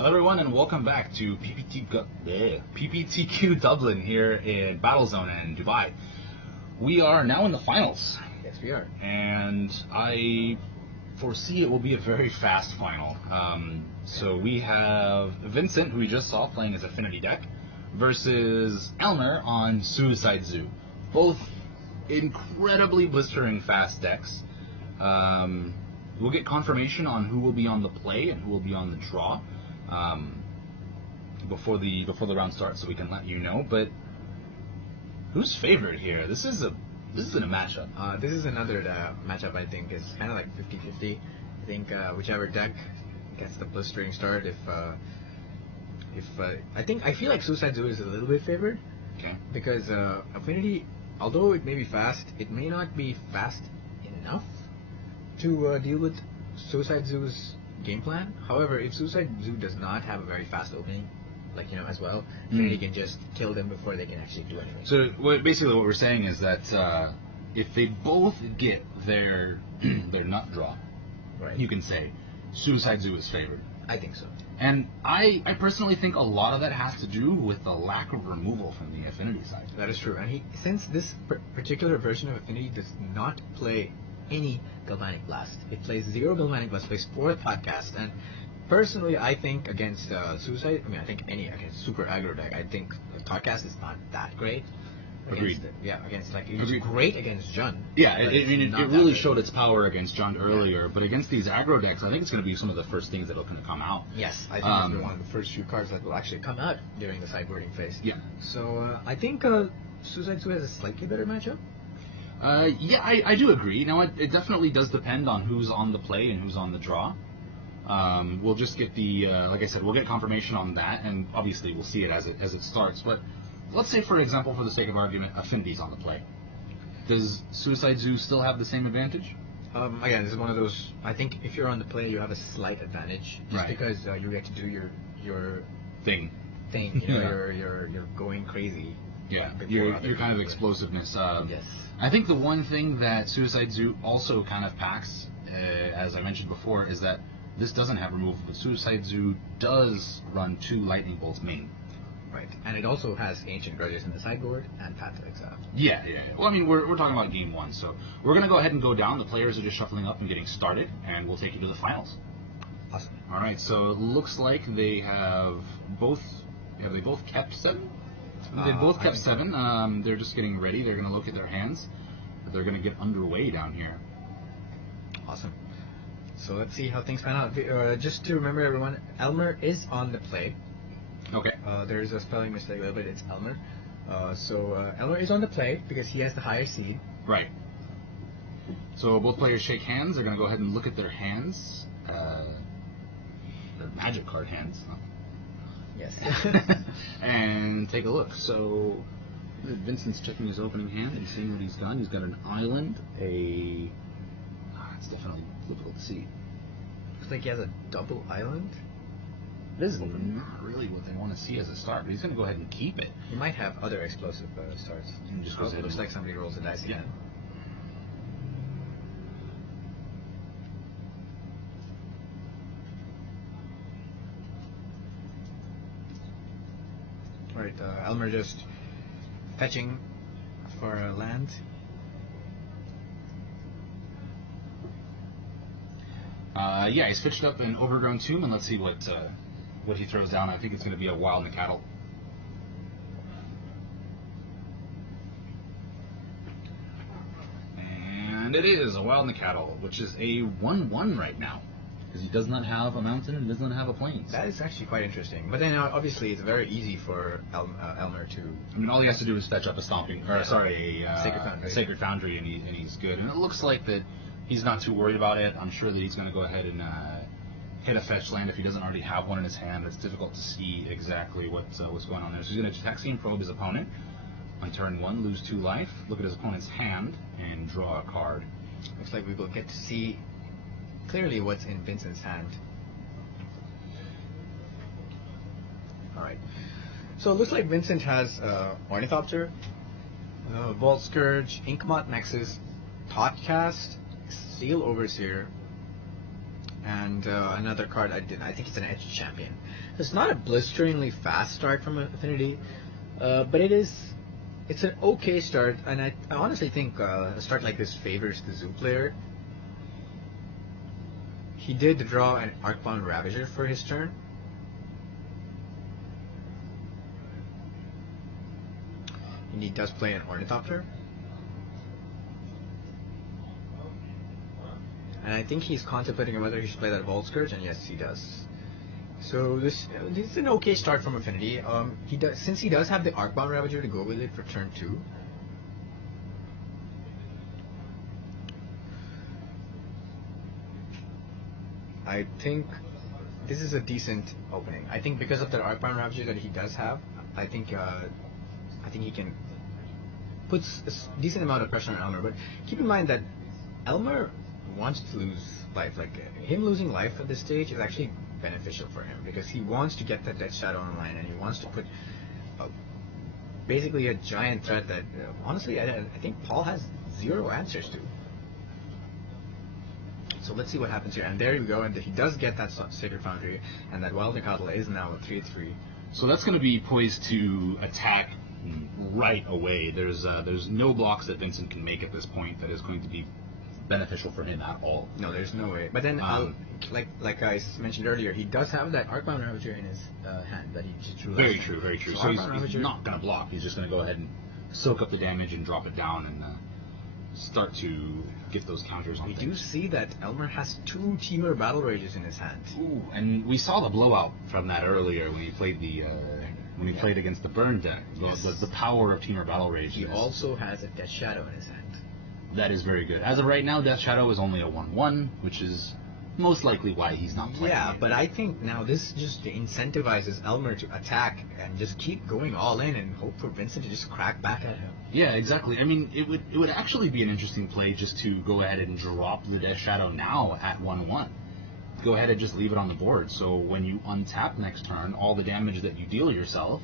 Hello everyone and welcome back to PPTQ Dublin here in Battlezone in Dubai. We are now in the finals. Yes, we are. And I foresee it will be a very fast final. So we have Vincent, who we just saw playing his Affinity deck, versus ELMER on Suicide Zoo. Both incredibly blistering fast decks. We'll get confirmation on who will be on the play and who will be on the draw before the round starts, so we can let you know. But who's favored here? This isn't a matchup. This is another matchup. I think is kind of like 50-50. I think whichever deck gets the blistering start. I feel like Suicide Zoo is a little bit favored. Okay. Because Affinity, although it may be fast, it may not be fast enough to deal with Suicide Zoo's game plan. However, if Suicide Zoo does not have a very fast opening, as well, Affinity can just kill them before they can actually do anything. So basically what we're saying is that if they both get their nut draw, right, you can say Suicide Zoo is favored. I think so. And I personally think a lot of that has to do with the lack of removal from the Affinity side. That is true. And since this particular version of Affinity does not play any Galvanic Blast, it plays 0 Galvanic Blast, plays 4 Thoughtcast, and personally I think against Suicide, against super aggro deck, I think Thoughtcast is not that great. Agreed. It was great against Jund. Yeah, it really showed its power against Jund earlier, but against these aggro decks, I think it's going to be some of the first things that are going to come out. Yes, I think it's going to be one of the first few cards that will actually come out during the sideboarding phase. Yeah. So I think Suicide Zoo has a slightly better matchup. Yeah, I do agree. Now, it definitely does depend on who's on the play and who's on the draw. We'll just get like I said, we'll get confirmation on that, and obviously we'll see it as it starts. But let's say, for example, for the sake of argument, Affinity's on the play. Does Suicide Zoo still have the same advantage? Again, this is one of those. I think if you're on the play, you have a slight advantage, just because you get to do your thing. You're going crazy. Yeah, your kind of explosiveness. Yes. I think the one thing that Suicide Zoo also kind of packs, as I mentioned before, is that this doesn't have removal, but Suicide Zoo does run 2 Lightning Bolts main. Right, and it also has Ancient Grudges in the sideboard and Path to Exile. Yeah. Well, we're talking about game 1, so we're going to go ahead and go down. The players are just shuffling up and getting started, and we'll take you to the finals. Awesome. All right, so it looks like they have both kept 7? They both kept 7. They're just getting ready. They're going to look at their hands. They're going to get underway down here. Awesome. So let's see how things pan out. Just to remember, everyone, ELMER is on the play. Okay. There's a spelling mistake there, but it's ELMER. So ELMER is on the play because he has the higher seed. Right. So both players shake hands. They're going to go ahead and look at their hands. Their magic card hands. Yes. And take a look. So Vincent's checking his opening hand and seeing what he's done. He's got an island, it's definitely difficult to see. Looks like he has a double island. This is not really what they want to see as a start, but he's going to go ahead and keep it. He might have other explosive starts. It looks like somebody rolls the dice again. Alright, ELMER just fetching for a land. Yeah, he's fetched up an Overgrown Tomb, and let's see what he throws down. I think it's going to be a Wild Cattle. And it is a Wild Cattle, which is a 1/1 right now, because he does not have a mountain and does not have a plains. That is actually quite interesting. But then obviously it's very easy for ELMER to. All he has to do is fetch up a Sacred Foundry, and he's good. And it looks like that he's not too worried about it. I'm sure that he's going to go ahead and hit a fetch land if he doesn't already have one in his hand. It's difficult to see exactly what's going on there. So he's going to Taxian Probe his opponent. On turn 1, lose 2 life. Look at his opponent's hand and draw a card. Looks like we will get to see clearly what's in Vincent's hand. Alright. So it looks like Vincent has Ornithopter, Vault Scourge, Inkmoth Nexus, Thoughtcast, Steel Overseer, and another card I think it's an Edge Champion. It's not a blisteringly fast start from Affinity, but it's an okay start, and I honestly think a start like this favors the Zoo player. He did draw an Arcbound Ravager for his turn. And he does play an Ornithopter. And I think he's contemplating whether he should play that Volt Scourge, and yes, he does. So this is an okay start from Affinity. Since he does have the Arcbound Ravager to go with it for turn 2. I think this is a decent opening. I think because of the Arcbound Ravager that he does have, I think he can put a decent amount of pressure on Elmer. But keep in mind that Elmer wants to lose life. Like him losing life at this stage is actually beneficial for him because he wants to get that Death Shadow on the line, and he wants to put basically a giant threat that honestly I think Paul has zero answers to. So let's see what happens here. And there you go, and he does get that Sacred Foundry, and that Wild Nicotla is now a 3/3. So that's going to be poised to attack right away. There's no blocks that Vincent can make at this point that is going to be beneficial for him at all. No, there's no way. But then, like I mentioned earlier, he does have that Arcbound Ravager in his hand that he just drew. Very true, very true. So he's not going to block. He's just going to go ahead and soak up the damage and drop it down and start to get those counters on. We do see that Elmer has 2 Teamer Battle Rages in his hand. Ooh, and we saw the blowout from that earlier when he played the played against the Burn deck. Yes. The power of Teamer Battle Rage. He also has a Death Shadow in his hand. That is very good. As of right now, Death Shadow is only a 1/1, which is most likely why he's not playing. Yeah, but I think now this just incentivizes Elmer to attack and just keep going all in and hope for Vincent to just crack back at him. Yeah, exactly. I mean, it would actually be an interesting play just to go ahead and drop the Death Shadow now at 1/1. Go ahead and just leave it on the board. So when you untap next turn, all the damage that you deal yourself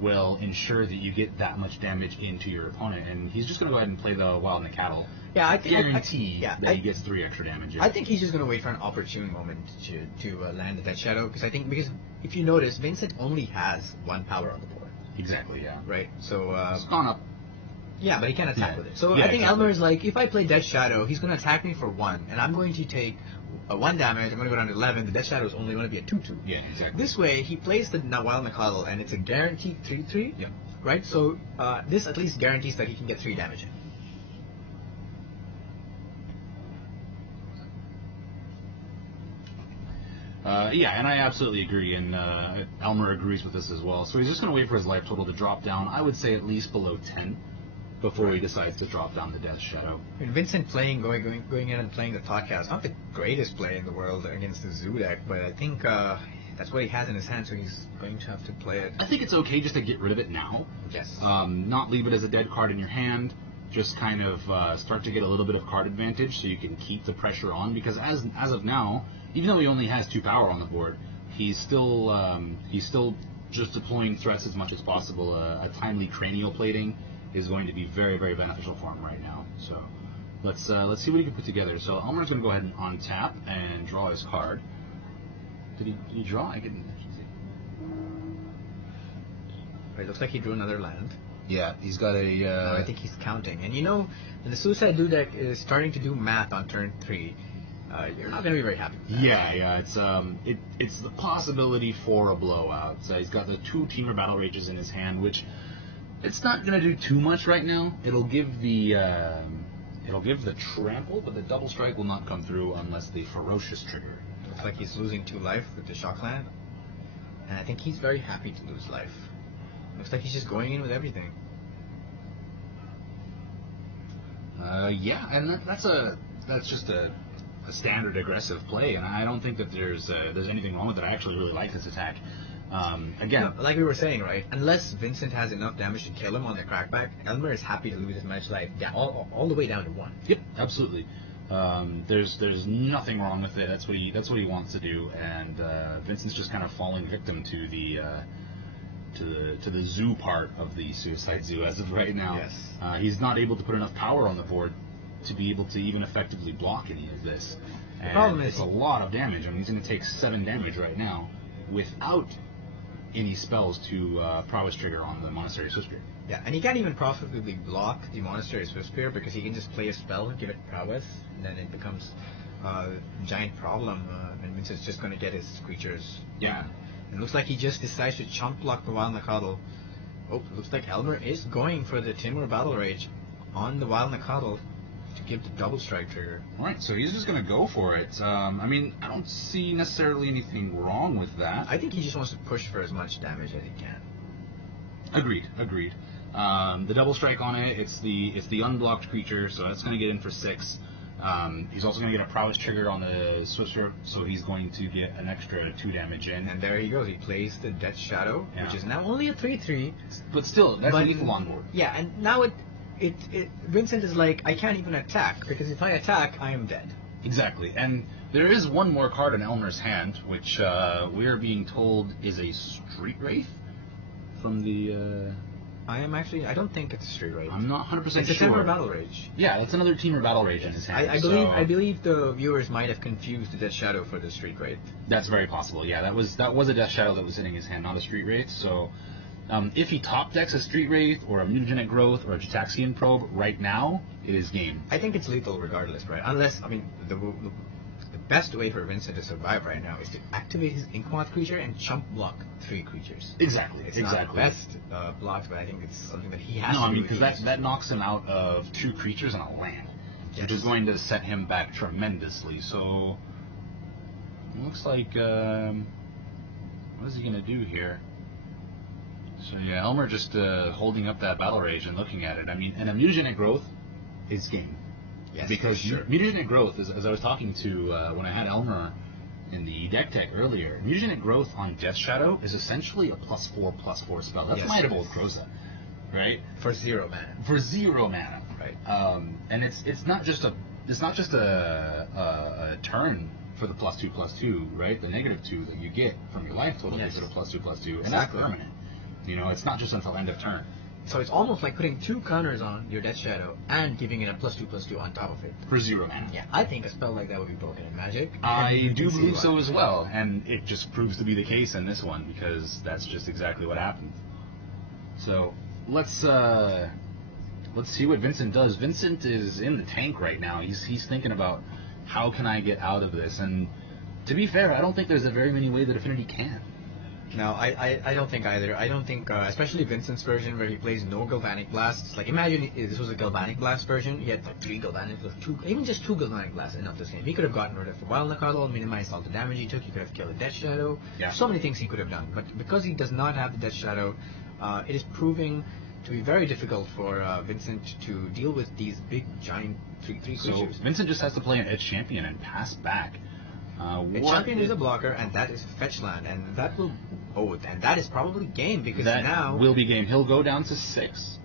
will ensure that you get that much damage into your opponent, and he's just going to go ahead and play the Wild Nicotla. Yeah, I guarantee that he gets 3 extra damage. I think he's just going to wait for an opportune moment to land the Death Shadow, because if you notice, Vincent only has 1 power on the board. Exactly, yeah. Right, so it's gone up. Yeah, but he can't attack with it. So I think Elmer is like, if I play Death Shadow, he's going to attack me for 1, and I'm going to take 1 damage. I'm going to go down to 11. The Death Shadow is only going to be a 2/2. Yeah, exactly. This way, he plays the Wild Nicotla, and it's a guaranteed 3/3. Yeah. Right? So this at least guarantees that he can get 3 damage in. Yeah, and I absolutely agree, and Elmer agrees with this as well. So he's just going to wait for his life total to drop down, I would say at least below 10, before he decides to drop down the Death Shadow. I mean, Vincent going in and playing the Thoughtcast, not the greatest play in the world against the Zoo deck, but I think that's what he has in his hand, so he's going to have to play it. I think it's okay just to get rid of it now. Yes. Not leave it as a dead card in your hand. Just kind of start to get a little bit of card advantage so you can keep the pressure on, because as of now, even though he only has 2 power on the board, he's still just deploying threats as much as possible. A timely cranial plating is going to be very, very beneficial for him right now. So let's see what he can put together. So Elmer's going to go ahead and untap and draw his card. Did he draw? I couldn't actually see. It looks like he drew another land. Yeah, he's got a... No, I think he's counting. And when the Suicide Zoo deck is starting to do math on turn 3, you're not going to be very happy with that. Yeah, it's the possibility for a blowout. So he's got the 2 Teamer Battle Rages in his hand, which it's not going to do too much right now. It'll give the Trample, but the Double Strike will not come through unless the Ferocious trigger. Looks like he's losing 2 life with the Shockland, and I think he's very happy to lose life. Looks like he's just going in with everything. Yeah, and that's just a standard aggressive play, and I don't think that there's anything wrong with it. I actually really like this attack. Again, like we were saying, right? Unless Vincent has enough damage to kill him on the crackback, Elmer is happy to lose as much life all the way down to 1. Yep, absolutely. There's nothing wrong with it. That's what he wants to do, and Vincent's just kind of falling victim to the zoo part of the Suicide Zoo as of right now. Yes. He's not able to put enough power on the board to be able to even effectively block any of this. And problem is it's a lot of damage. I mean, he's going to take 7 damage right now without any spells to prowess trigger on the Monastery Swiftspear. Yeah, and he can't even profitably block the Monastery Swiftspear because he can just play a spell and give it prowess, and then it becomes a giant problem, and Vincent's just going to get his creatures. Yeah. It looks like he just decides to chump block the Wild Nacatl. Oh, looks like Elmer is going for the Timur Battle Rage on the Wild Nacatl to give the double strike trigger. Alright, so he's just going to go for it. I mean, I don't see necessarily anything wrong with that. I think he just wants to push for as much damage as he can. Agreed. The double strike on it, it's the unblocked creature, so that's going to get in for 6. He's also going to get a prowess trigger on the Swiftspear, so he's going to get an extra 2 damage in. And there he goes. He plays the Death Shadow, Yeah. which is now only a 3/3. But still, that's lethal on board. Yeah, and now Vincent is like, I can't even attack, because if I attack, I am dead. Exactly, and there is one more card in Elmer's hand, which we are being told is a Street Wraith from the... I don't think it's a Street Wraith. I'm not 100% sure. It's a Timur Battle Rage. Yeah, that's another Timur Battle Rage in his hand. I believe the viewers might have confused the Death Shadow for the Street Wraith. That's very possible. Yeah, that was a Death Shadow that was hitting his hand, not a Street Wraith. So, if he top decks a Street Wraith or a Mutagenic Growth or a Jataxian Probe right now, it is game. I think it's lethal regardless, right? Unless, I mean, the best way for Vincent to survive right now is to activate his Inkmoth creature and chump block 3 creatures. Exactly. It's not the best blocks, but I think it's something that he has to do. No, I mean, because that knocks him out of 2 creatures and a land, which is going to set him back tremendously. So, it looks like, what is he going to do here? So, yeah, Elmer just holding up that Battle Rage and looking at it. I mean, and a Mutagenic Growth is game. Yes, because sure. Mutagenic Growth, as I was talking to when I had Elmer in the deck tech earlier, Mutagenic Growth on Death Shadow is essentially a +4/+4 spell. That's Might of Old Kroza, right? For 0 mana. For 0 mana, right? And it's not just a turn for the +2/+2, right? The -2 that you get from your life total is a +2/+2, and that's permanent. You know, it's not just until end of turn. So it's almost like putting 2 counters on your Death Shadow and giving it a +2/+2 on top of it. For 0 mana. Yeah, I think a spell like that would be broken in Magic. I do believe so as well, and it just proves to be the case in this one, because that's just exactly what happened. So, let's see what Vincent does. Vincent is in the tank right now. He's thinking about, how can I get out of this? And to be fair, I don't think there's a very many ways that Affinity can. No, I don't think either. I don't think, especially Vincent's version where he plays no Galvanic Blasts. Like, imagine if this was a Galvanic Blast version. He had like 3 Galvanic, even just 2 Galvanic Blasts enough this game. He could have gotten rid of the Wild Nacatl, minimized all the damage he took. He could have killed the Death Shadow. Yeah. So many things he could have done. But because he does not have the Death Shadow, it is proving to be very difficult for Vincent to deal with these big, giant 3/3 creatures. So Vincent just has to play an Edge Champion and pass back. Champion is a blocker, and that is fetch land, and that will... Oh, and that is probably game, because that now... will be game. He'll go down to 6.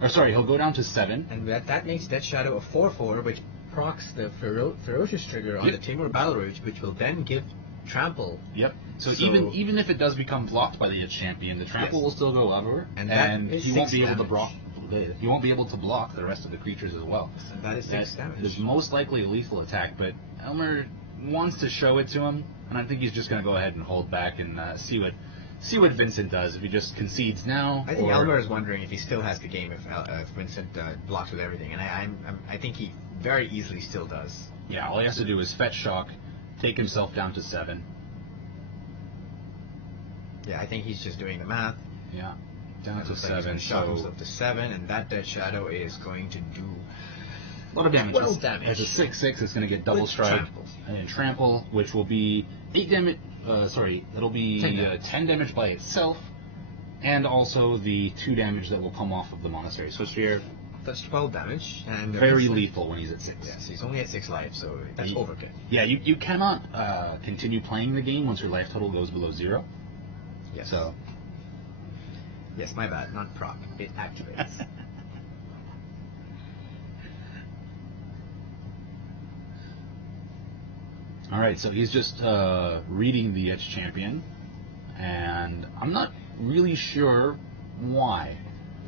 Or sorry, he'll go down to 7. And that makes Death Shadow a 4/4, which procs the Ferocious trigger on the Timur Battle Rage, which will then give Trample. Yep. So even if it does become blocked by the Edge Champion, the Trample will still go over, and he won't be able to block. He won't be able to block the rest of the creatures as well. And that is 6 damage. It's most likely a lethal attack, but Elmer wants to show it to him, and I think he's just going to go ahead and hold back and see what Vincent does. If he just concedes now, I think Elmer is wondering if he still has the game if Vincent blocks with everything, and I think he very easily still does. Yeah, all he has to do is fetch shock, take himself down to 7. Yeah, I think he's just doing the math. Yeah, down to 7. He's going to shock himself to 7, and that Death Shadow is going to do a lot of damage. 12 damage. As a 6/6, it's going to get double strike and trample, which will be 8 damage. It'll be 10 damage by itself, and also the 2 damage that will come off of the Monastery Swiftspear. That's 12 damage, and very lethal when he's at 6. Yes, he's only at 6 life, so that's overkill. Yeah, you cannot continue playing the game once your life total goes below 0. Yes. So. Yes, my bad. Not proc. It activates. Alright, so he's just reading the Edge Champion, and I'm not really sure why.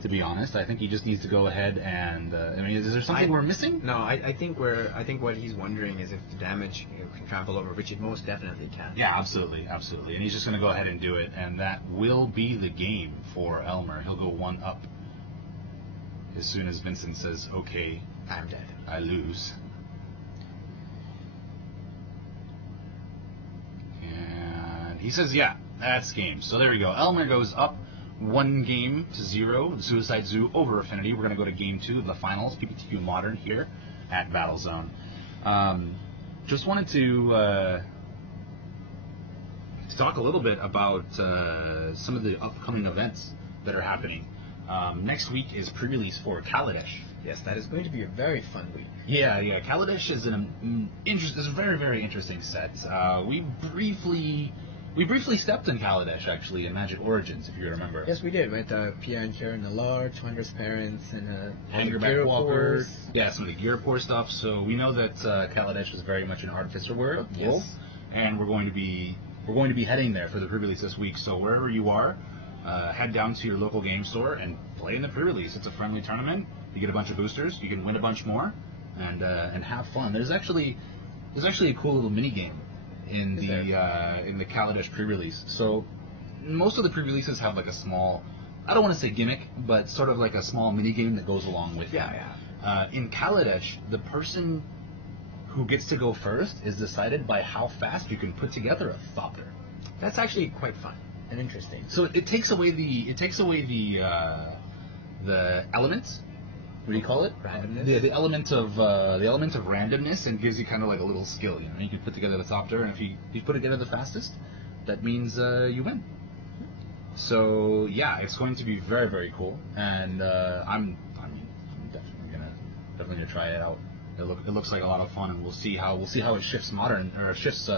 To be honest, I think he just needs to go ahead and. I mean, is there something we're missing? No, I think what he's wondering is if the damage can trample over, which it most definitely can. Yeah, absolutely, absolutely. And he's just going to go ahead and do it, and that will be the game for Elmer. He'll go 1 up as soon as Vincent says, "Okay, I'm dead. I lose." And he says, "Yeah, that's game." So there we go. Elmer goes up 1-0, Suicide Zoo over Affinity. We're going to go to game 2 of the finals, PPTQ Modern here at Battlezone. Just wanted to talk a little bit about some of the upcoming events that are happening. Next week is pre-release for Kaladesh. Yes, that is going to be a very fun week. Yeah. Kaladesh is is a very, very interesting set. We briefly stepped in Kaladesh, actually, in Magic Origins, if you remember. Yes, we did, with Piancher and the large, Hunter's Parents, and Hangerback Walker. Yeah, some of the Gear Poor stuff. So we know that Kaladesh is very much an Artificer world, yes. And we're going to be heading there for the pre-release this week. So wherever you are, head down to your local game store and play in the pre-release. It's a friendly tournament. You get a bunch of boosters. You can win a bunch more, and have fun. There's actually a cool little mini game in the Kaladesh pre-release. So most of the pre-releases have like a small, I don't want to say gimmick, but sort of like a small mini game that goes along with it. In Kaladesh, the person who gets to go first is decided by how fast you can put together a Thopter. That's actually quite fun and interesting. So it takes away the elements. What do you call it? Randomness. The element of randomness, and gives you kind of like a little skill. You know, you can put together the Thopter, and if you put it together the fastest, that means you win. So yeah, it's going to be very, very cool, and I'm definitely gonna try it out. It looks like a lot of fun, and we'll see how it shifts modern, or shifts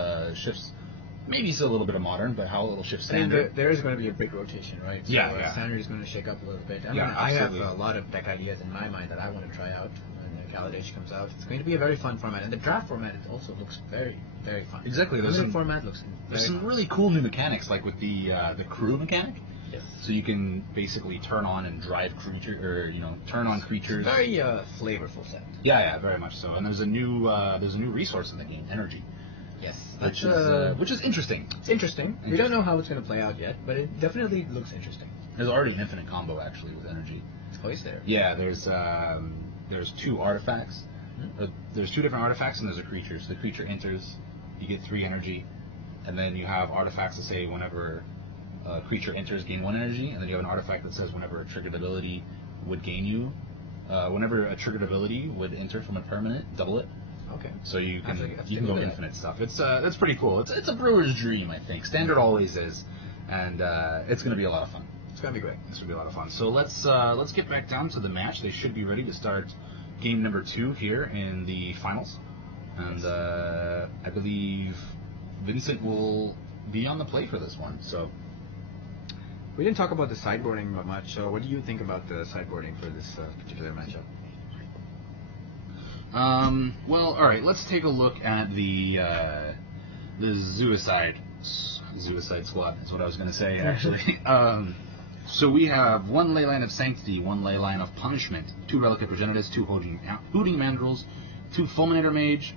maybe still a little bit of modern, but how it'll shift standard. And there is going to be a big rotation, right? So standard is going to shake up a little bit. I have a lot of deck ideas in my mind that I want to try out when Kaladesh comes out. It's going to be a very fun format, and the draft format also looks very, very fun. Exactly. There's some really cool new mechanics, like with the crew mechanic. Yes. So you can basically turn on and drive turn on creatures. It's a very flavorful set. Yeah, very much so. And there's a new resource in the game, energy. Yes, which is interesting. It's interesting. We don't know how it's going to play out yet, but it definitely looks interesting. There's already an infinite combo actually with energy. Oh, is there? Yeah, there's 2 artifacts. Mm-hmm. There's 2 different artifacts, and there's a creature. So the creature enters, you get 3 energy, and then you have artifacts that say whenever a creature enters, gain 1 energy, and then you have an artifact that says whenever a triggered ability would gain you, whenever a triggered ability would enter from a permanent, double it. Okay. So you can go infinite stuff. It's pretty cool. It's a brewer's dream, I think. Standard always is, and it's going to be a lot of fun. It's going to be great. It's going to be a lot of fun. So let's get back down to the match. They should be ready to start game number 2 here in the finals, and I believe Vincent will be on the play for this one. So we didn't talk about the sideboarding much. So what do you think about the sideboarding for this particular matchup? Well, all right. Let's take a look at the Suicide Squad. That's what I was going to say, actually. So we have 1 Leyline of Sanctity, 1 Leyline of Punishment, 2 Relic of Progenitus, 2 Hooting Mandrills, 2 Fulminator Mage,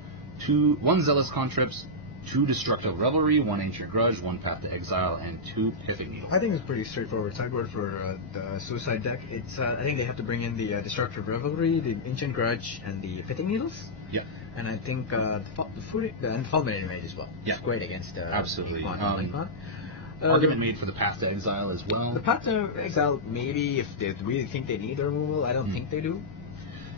1 Zealous Contrips, 2 Destructive Revelry, 1 Ancient Grudge, 1 Path to Exile, and 2 Pithing Needle. I think it's pretty straightforward sideboard for the Suicide deck. It's I think they have to bring in the Destructive Revelry, the Ancient Grudge, and the Pithing Needles. Yeah. And I think the Fulminator Mage as well. Yeah. It's great against absolutely. Argument made for the Path to Exile as well. The Path to Exile, maybe if they really think they need the removal. I don't think they do.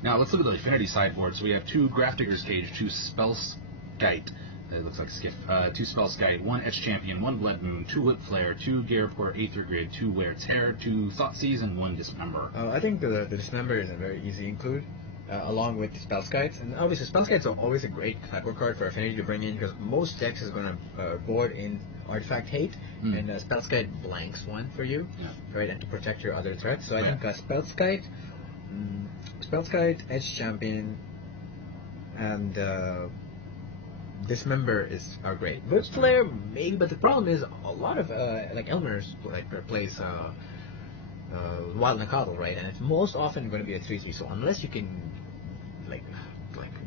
Now let's look at the Affinity sideboard. So we have 2 Grafdigger's Cage, 2 Spellskite. It looks like Skiff. 2 Spellskite, 1 Etch Champion, 1 Blood Moon, 2 Whip Flare, 2 Gareport, Aether Grid, 2 Wear Tear, 2 Thoughtseize, and 1 Dismember. I think the Dismember is a very easy include, along with the Spellskites. And obviously Spellskites are always a great sideboard card for Affinity to bring in, because most decks is going to board in Artifact Hate, and Spellskite blanks 1 for you, right, and to protect your other threats. So I think Spellskite, Etch Champion, and Dismember are great. Whip Flare maybe, but the problem is a lot of like Elmer's plays Wild Nakatl, right? And it's most often going to be a 3/3. So unless you can like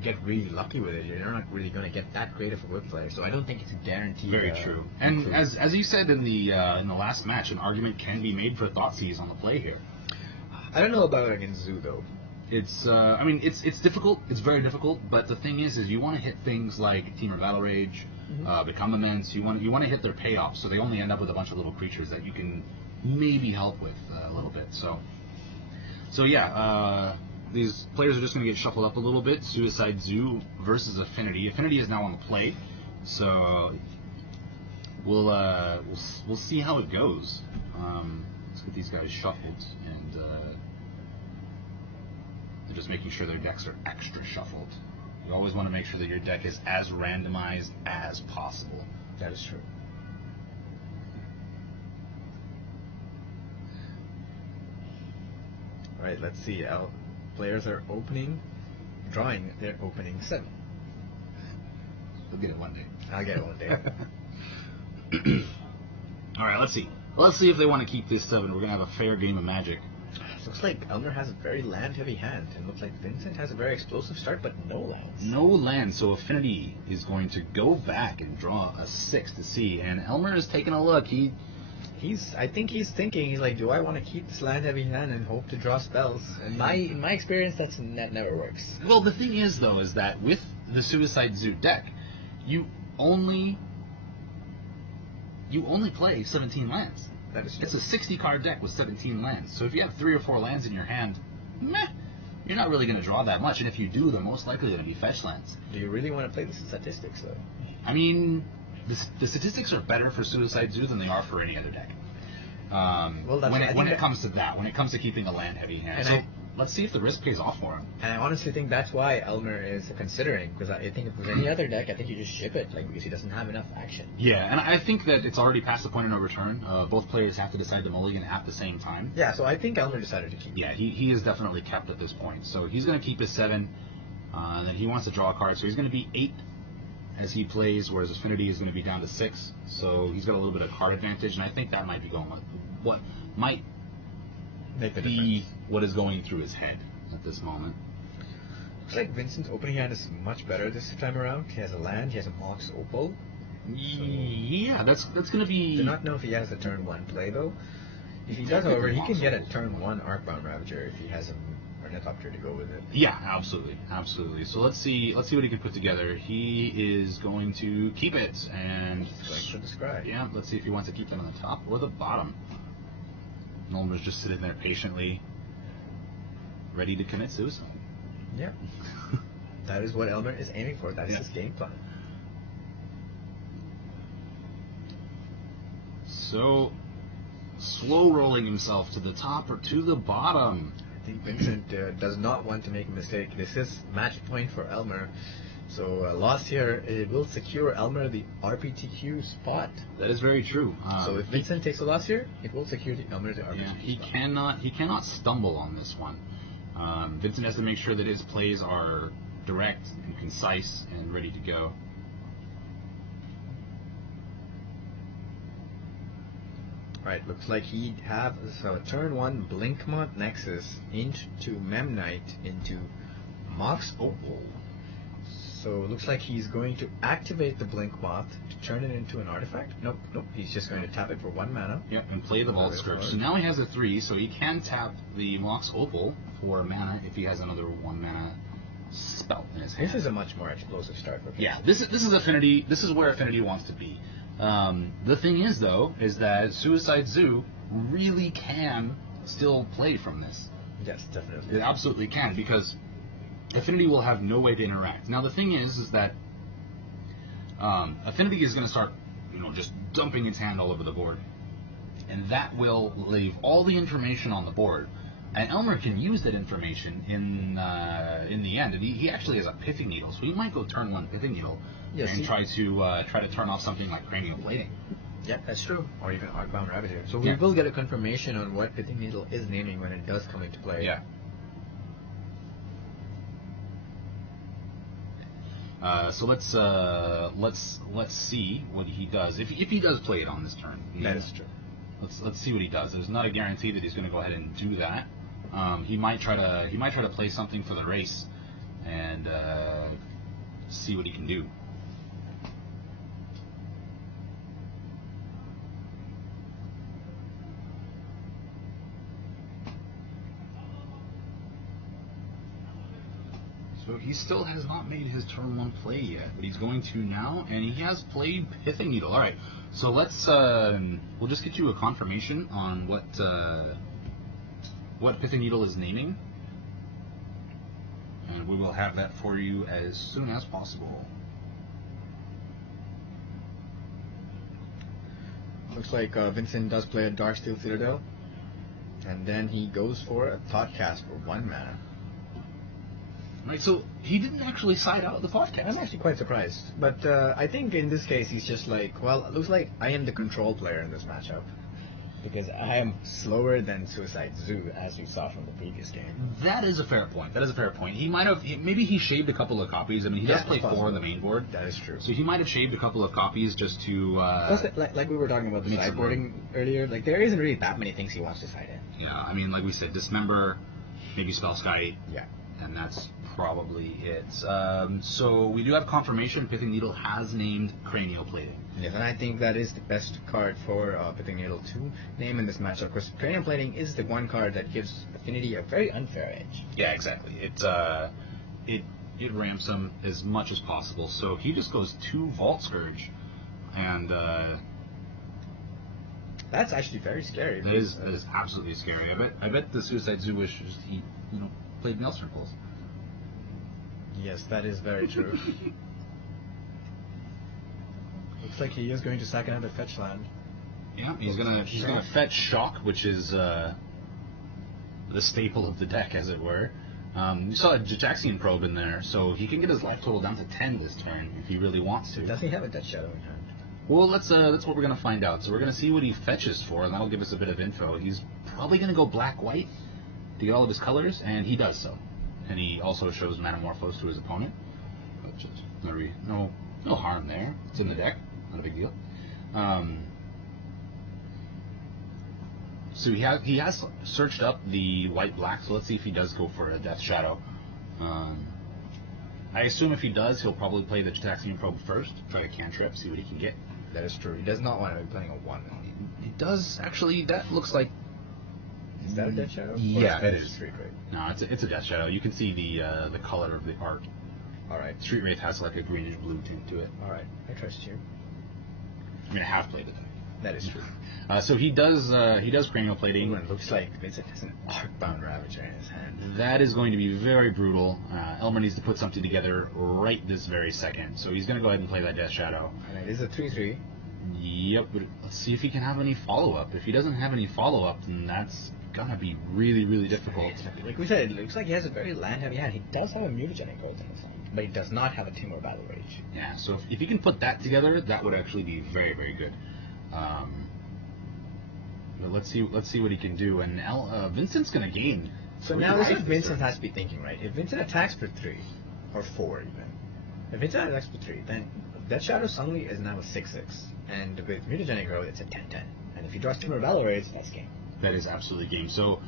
get really lucky with it, you're not really going to get that creative a whip play. So I don't think it's a guarantee. Very true. And as you said in the last match, an argument can be made for Thoughtseize on the play here. I don't know about it against Zoo though. It's I mean it's difficult. It's very difficult. But the thing is you want to hit things like Temur Battle Rage, Become Immense. You want to hit their payoffs, so they only end up with a bunch of little creatures that you can maybe help with a little bit. So yeah. These players are just going to get shuffled up a little bit. Suicide Zoo versus Affinity. Affinity is now on the play, so we'll see how it goes. Let's get these guys shuffled, and they're just making sure their decks are extra shuffled. You always want to make sure that your deck is as randomized as possible. That is true. All right, let's see. Players are drawing their opening 7. You'll get it one day. I'll get it one day. All right, let's see. Let's see if they want to keep this 7. We're going to have a fair game of Magic. Looks like Elmer has a very land-heavy hand, and looks like Vincent has a very explosive start, but no lands. No lands, so Affinity is going to go back and draw a 6 to see, and Elmer is taking a look. I think he's thinking, he's like, do I want to keep this land-heavy hand and hope to draw spells? In my experience, that never works. Well, the thing is, though, is that with the Suicide Zoo deck, you only play 17 lands. That is true. It's a 60-card deck with 17 lands. So if you have 3 or 4 lands in your hand, you're not really going to draw that much. And if you do, they're most likely going to be fetch lands. Do you really want to play the statistics, though? I mean, the statistics are better for Suicide Zoo than they are for any other deck. When it comes to that, when it comes to keeping a land-heavy hand. So let's see if the risk pays off for him. And I honestly think that's why Elmer is considering, because I think if there's any other deck, I think you just ship it, because he doesn't have enough action. Yeah, and I think that it's already past the point of no return. Both players have to decide to mulligan at the same time. Yeah, so I think Elmer decided to keep. Yeah, he is definitely kept at this point. So he's going to keep his 7, and then he wants to draw a card. So he's going to be 8 as he plays, whereas Affinity is going to be down to 6. So he's got a little bit of card advantage, and I think that might be what might be what is going through his head at this moment. Looks like Vincent's opening hand is much better this time around. He has a land, he has a Mox Opal. Yeah, that's going to be... I do not know if he has a turn 1 play, though. If he does, however, he can get a turn 1 Arcbound Ravager if he has a Ornithopter to go with it. Yeah, absolutely. So let's see what he can put together. He is going to keep it, and... He's going to describe. Yeah, let's see if he wants to keep them on the top or the bottom. Elmer's just sitting there patiently, ready to commit suicide. Yeah. That is what Elmer is aiming for. That's his game plan. So, slow rolling himself to the top or to the bottom. I think Vincent does not want to make a mistake. This is match point for Elmer. So loss here, it will secure Elmer the RPTQ spot. That is very true. So if Vincent takes a loss here, it will secure Elmer the RPTQ spot. He cannot stumble on this one. Vincent has to make sure that his plays are direct and concise and ready to go. Right, looks like he have turn 1 Blinkmont Nexus into Memnite into Mox Opal. So it looks like he's going to activate the Blinkmoth to turn it into an artifact. Nope. He's just going to tap it for 1 mana. Yep, and play the Vault Script. So now he has a 3, so he can tap the Mox Opal for mana if he has another 1 mana spell in his hand. This is a much more explosive start for him. Yeah, this is Affinity. This is where Affinity wants to be. The thing is, though, is that Suicide Zoo really can still play from this. Yes, definitely. It absolutely can, because Affinity will have no way to interact. Now, the thing is that Affinity is going to start, just dumping its hand all over the board, and that will leave all the information on the board. And Elmer can use that information in the end. And he actually has a Pithing Needle, so he might go turn 1 Pithing Needle and try to turn off something like Cranial Plating. Yeah, that's true. Or even Arcbound Ravager. So we will get a confirmation on what Pithing Needle is naming when it does come into play. Yeah. So let's see what he does if he does play it on this turn. That is true. let's see what he does. There's not a guarantee that he's going to go ahead and do that. He might try to play something for the race and see what he can do. So he still has not made his turn 1 play yet, but he's going to now, and he has played Pithing Needle. All right, so let's we'll just get you a confirmation on what Pithing Needle is naming, and we will have that for you as soon as possible. Looks like Vincent does play a Darksteel Citadel, and then he goes for a Thoughtcast for 1 mana. Right, so he didn't actually side out the podcast. I'm actually quite surprised. But I think in this case he's just like, well, it looks like I am the control player in this matchup. Because I am slower than Suicide Zoo, as we saw from the previous game. That is a fair point. He might have, maybe he shaved a couple of copies. I mean, he does play 4 on the main board. That is true. So he might have shaved a couple of copies just to... Plus, like we were talking about the sideboarding earlier, like there isn't really that many things he wants to side in. Yeah, I mean, like we said, Dismember, maybe Spellskite. Yeah. And that's probably it. So we do have confirmation Pithing Needle has named Cranial Plating. Yes, and I think that is the best card for Pithing Needle to name in this matchup, because Cranial Plating is the one card that gives Affinity a very unfair edge. Yeah, exactly. It ramps him as much as possible. So he just goes 2 Vault Scourge, and that's actually very scary. That is absolutely scary. I bet the Suicide Zoo wishes he played Nail Circles. Yes, that is very true. Looks like he is going to sack another fetch land. Yeah, he's gonna fetch Shock, which is the staple of the deck, as it were. You saw a Jajaxian Probe in there, so he can get his life total down to 10 this turn if he really wants to. Does he have a Death Shadow in hand? Well, that's what we're gonna find out. So we're gonna see what he fetches for, and that'll give us a bit of info. He's probably gonna go black-white to get all of his colors, and he does so. And he also shows Metamorphose to his opponent, which is no harm there. It's in the deck, not a big deal. So he has searched up the white-black, so let's see if he does go for a Death Shadow. I assume if he does, he'll probably play the Jajaxian Probe first, try to cantrip, see what he can get. That is true. He does not want to be playing a 1. He does, actually, that looks like... Is that a Death Shadow? Yeah, it is. Street Wraith? No, it's a Death Shadow. You can see the color of the art. Alright. Street Wraith has like a greenish blue tint to it. Alright, I trust you. I mean, I have played it. That is true. So he does Cranial Plating. It looks like Vincent has an Arcbound Ravager in his hand. That is going to be very brutal. Elmer needs to put something together right this very second. So he's going to go ahead and play that Death Shadow. Alright, it's a 3/3. Yep, but let's see if he can have any follow-up. If he doesn't have any follow-up, then that's going to be really, really difficult. Like we said, it looks like he has a very land-heavy hand. He does have a Mutagenic Growth in his hand, but he does not have a Timur Battle Rage. Yeah, so if he can put that together, that would actually be very, very good. But let's see what he can do. And Vincent's going to gain. So now this is what Vincent has to be thinking, right? If Vincent attacks for 3, or 4 even, if Vincent attacks for 3, then Death Shadow suddenly is now a 6/6, and with Mutagenic Growth, it's a 10/10. And if he draws Timur Battle Rage, that's game. That is absolutely game. So,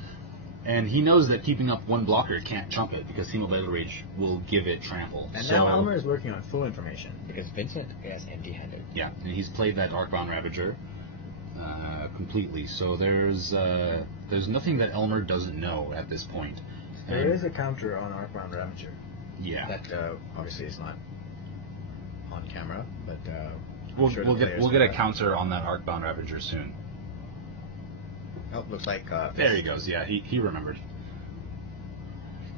and he knows that keeping up 1 blocker can't chump it because Timur Battle Rage will give it trample. And now Elmer is working on full information because Vincent is empty-handed. Yeah, and he's played that Arcbound Ravager completely. So there's nothing that Elmer doesn't know at this point. There is a counter on Arcbound Ravager. Yeah. That obviously is not on camera, but we'll get a counter on that Arcbound Ravager soon. Oh, looks like there he goes. Yeah, he remembered.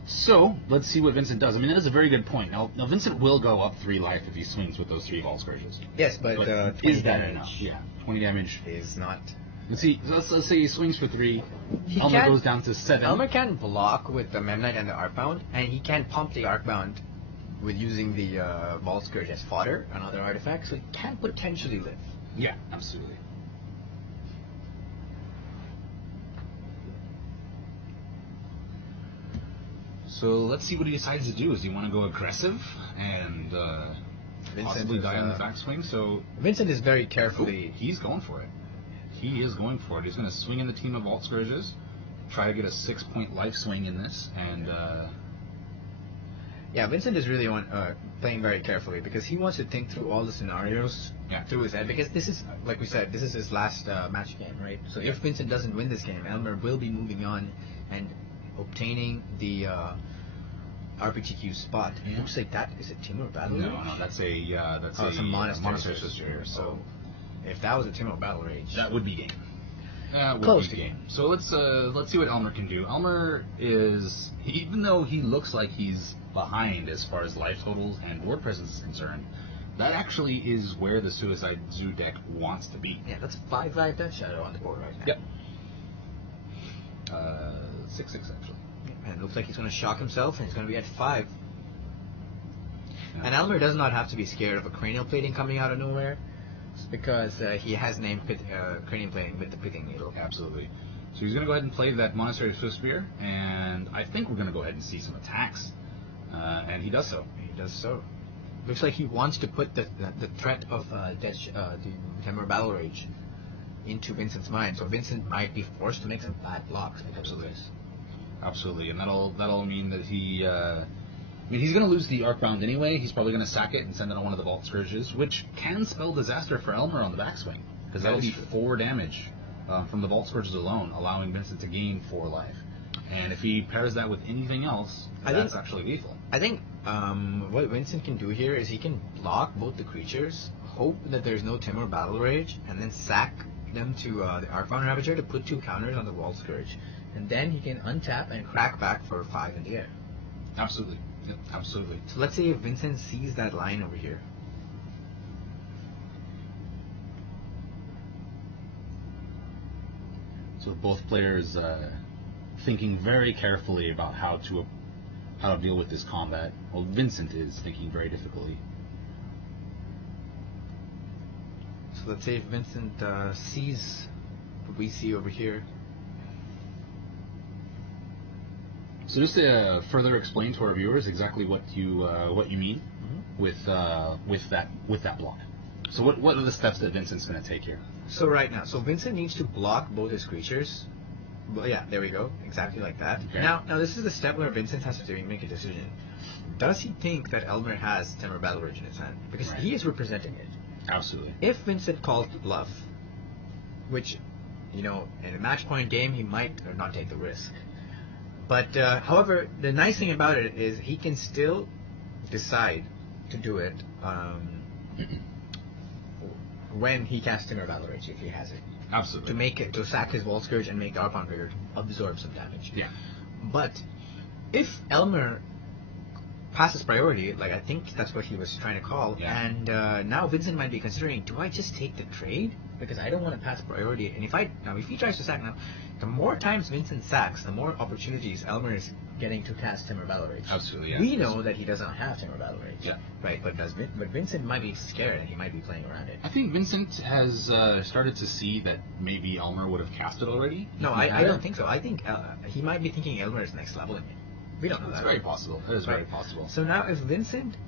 So let's see what Vincent does. I mean, that is a very good point. Now Vincent will go up 3 life if he swings with those 3 Vault Scourges. Yes, but 20 is that damage enough? Yeah, 20 damage is not. Let's see. Let's say he swings for 3. Elmer goes down to 7. Elmer can block with the Memnite and the Arcbound, and he can pump the Arcbound with using the Vault Scourge as fodder and other artifacts, so he can potentially live. Yeah, absolutely. So let's see what he decides to do. Does he want to go aggressive and possibly die on the backswing? So Vincent is very carefully. He's going for it. he is going for it. He's going to swing in the team of Vault Scourges, try to get a 6-point life swing in this, and yeah, Vincent is really playing very carefully because he wants to think through all the scenarios through his head, because this is, like we said, this is his last match game, right? So if Vincent doesn't win this game, Elmer will be moving on and obtaining the RPTQ spot. Yeah. Looks like that is a Timur Battle no, Rage? no, that's a Monastery Sister. So if that was a Timur Battle Rage, that would be game. That would close be to game. So let's see what Elmer can do. Elmer is, even though he looks like he's behind as far as life totals and board presence is concerned, that actually is where the Suicide Zoo deck wants to be. Yeah, that's 5/5 Death Shadow on the board right now. Yep. 6/6 actually. And it looks like he's going to shock himself, and he's going to be at 5. Yeah. And Elmer does not have to be scared of a cranial plating coming out of nowhere, because he has named cranial plating with the pithing needle. Absolutely. So he's going to go ahead and play that Monastery Swiftspear, and I think we're going to go ahead and see some attacks. And he does so. He does so. Looks like he wants to put the threat of the Timur Battle Rage into Vincent's mind, so Vincent might be forced to make some bad blocks because of this. Absolutely, and that'll mean that he. He's going to lose the Arcbound anyway. He's probably going to sack it and send it on one of the Vault Scourges, which can spell disaster for Elmer on the backswing, because that'll be 4 damage from the Vault Scourges alone, allowing Vincent to gain 4 life. And if he pairs that with anything else, that's actually lethal. I think what Vincent can do here is he can block both the creatures, hope that there's no Timur Battle Rage, and then sack them to the Arcbound Ravager to put 2 counters on the Vault Scourge. And then he can untap and crack back for 5 in the air. Absolutely. Yep, absolutely. So let's say if Vincent sees that line over here. So both players thinking very carefully about how to deal with this combat. Well, Vincent is thinking very difficultly. So let's say if Vincent sees what we see over here. So just to further explain to our viewers exactly what you mean with that block. So what are the steps that Vincent's going to take here? So right now, Vincent needs to block both his creatures. Well, yeah, there we go, exactly like that. Okay. Now this is the step where Vincent has to make a decision. Does he think that Elmer has Timur Battle Rage in his hand? Because he is representing it. Absolutely. If Vincent calls the bluff, which, in a match point game, he might not take the risk. But, however, the nice thing about it is he can still decide to do it when he casts Timur Battle Rage, if he has it. Absolutely. To sack his Vault Scourge and make the Arcbound Trigger absorb some damage. Yeah. But if Elmer passes priority, like I think that's what he was trying to call, and now Vincent might be considering, do I just take the trade? Because I don't want to pass priority. And if he tries to sack now, the more times Vincent sacks, the more opportunities Elmer is getting to cast Timur Battle Rage. Absolutely, yeah. We know that he doesn't have Timur Battle Rage. Yeah. Right, but Vincent might be scared and he might be playing around it. I think Vincent has started to see that maybe Elmer would have cast it already. No, I don't think so. I think he might be thinking Elmer is next level in it. We don't know that. It's very possible. It is very possible. So now if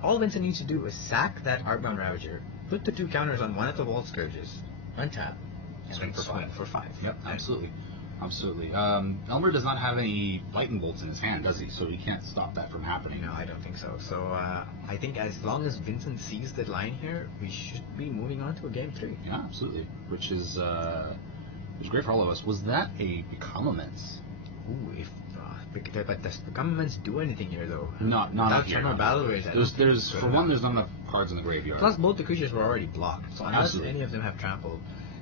all Vincent needs to do is sack that Arcbound Ravager, put the 2 counters on one of the Vault Scourges, untap, and swing for 5. Yep, absolutely. Absolutely. Elmer does not have any lightning bolts in his hand, does he? So he can't stop that from happening. No, I don't think so. So I think as long as Vincent sees the line here, we should be moving on to a game 3. Yeah, absolutely. Which is great for all of us. Was that a Become Immense? Ooh, but does Become Immense do anything here though? Not here. Timur Battle Rage. There's for one, there's not enough cards in the graveyard. Plus, both the creatures were already blocked, so unless any of them have trampled.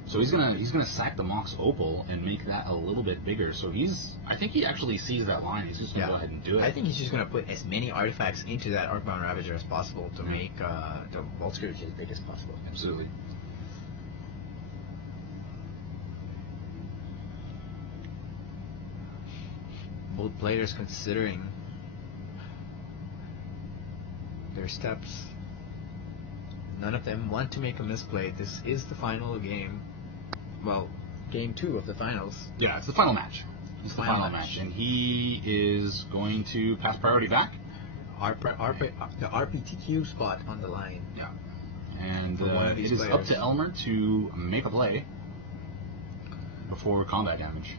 So he's gonna sack the Mox Opal and make that a little bit bigger. So I think he actually sees that line. He's just gonna go ahead and do it. I think he's just gonna put as many artifacts into that Arcbound Ravager as possible to make the Vault Scourge as big as possible. Absolutely. Both players considering their steps. None of them want to make a misplay. This is the final game. Well, game 2 of the finals. Yeah, it's the final match. It's the final match. And he is going to pass priority back. The RPTQ spot on the line. Yeah. And it is up to Elmer to make a play. before combat damage.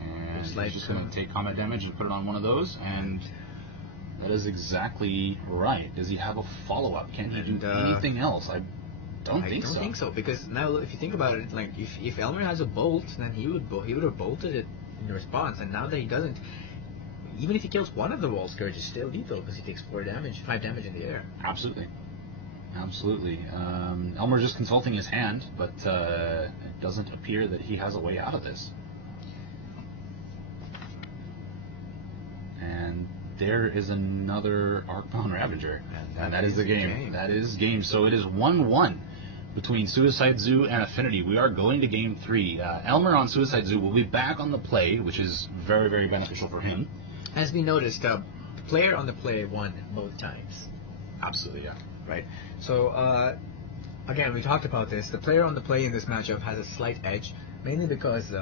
And he's just going to take combat damage and put it on one of those, and that is exactly right. Does he have a follow-up? Can he do anything else? I don't think so. Because now, if you think about it, like if Elmer has a bolt, then he would have bolted it in response, and now that he doesn't, even if he kills one of the wall scourge, it's still lethal because he takes 5 damage in the air. Absolutely. Elmer's just consulting his hand, but it doesn't appear that he has a way out of this. And there is another Arcbound Ravager, and that is the game. That is game. So it is 1-1 between Suicide Zoo and Affinity. We are going to game 3. Elmer on Suicide Zoo will be back on the play, which is very, very beneficial for him. As we noticed, the player on the play won both times. Absolutely, yeah. Right. So, again, we talked about this. The player on the play in this matchup has a slight edge, mainly because